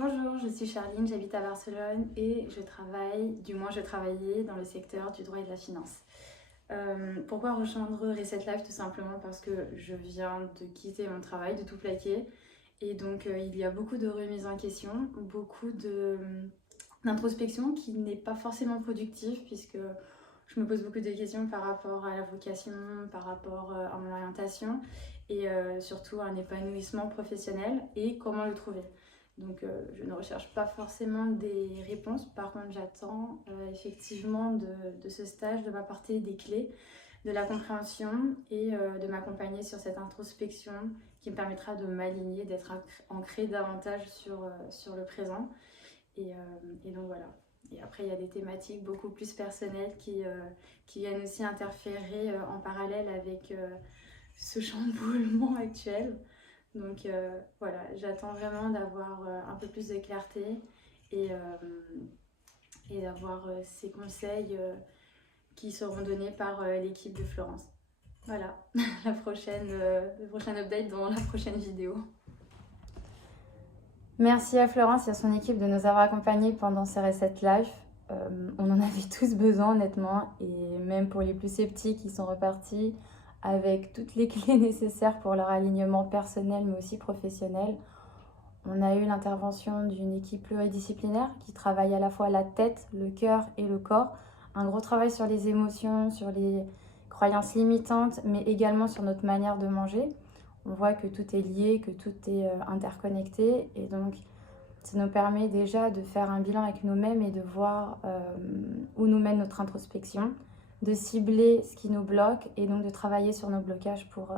Bonjour, je suis Charline, j'habite à Barcelone et je travaillais dans le secteur du droit et de la finance. Pourquoi rejoindre Reset Life? Tout simplement parce que je viens de quitter mon travail, de tout plaquer. Et donc il y a beaucoup de remises en question, d'introspection qui n'est pas forcément productive puisque je me pose beaucoup de questions par rapport à la vocation, par rapport à mon orientation et surtout un épanouissement professionnel et comment le trouver. Donc je ne recherche pas forcément des réponses, par contre j'attends effectivement de ce stage de m'apporter des clés, de la compréhension et de m'accompagner sur cette introspection qui me permettra de m'aligner, d'être ancrée davantage sur le présent. Et, et donc voilà. Et après, il y a des thématiques beaucoup plus personnelles qui viennent aussi interférer en parallèle avec ce chamboulement actuel. Donc voilà, j'attends vraiment d'avoir un peu plus de clarté et, euh, et d'avoir ces conseils qui seront donnés par l'équipe de Florence. Voilà, le prochain update dans la prochaine vidéo. Merci à Florence et à son équipe de nous avoir accompagnés pendant ces Reset Life. On en avait tous besoin honnêtement, et même pour les plus sceptiques, ils sont repartis avec toutes les clés nécessaires pour leur alignement personnel mais aussi professionnel. On a eu l'intervention d'une équipe pluridisciplinaire qui travaille à la fois la tête, le cœur et le corps. Un gros travail sur les émotions, sur les croyances limitantes, mais également sur notre manière de manger. On voit que tout est lié, que tout est interconnecté, et donc ça nous permet déjà de faire un bilan avec nous-mêmes et de voir où nous mène notre introspection, de cibler ce qui nous bloque et donc de travailler sur nos blocages pour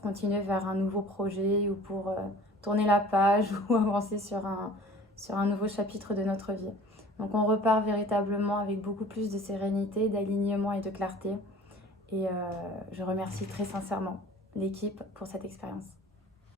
continuer vers un nouveau projet ou pour tourner la page ou avancer sur un nouveau chapitre de notre vie. Donc on repart véritablement avec beaucoup plus de sérénité, d'alignement et de clarté. Et je remercie très sincèrement l'équipe pour cette expérience.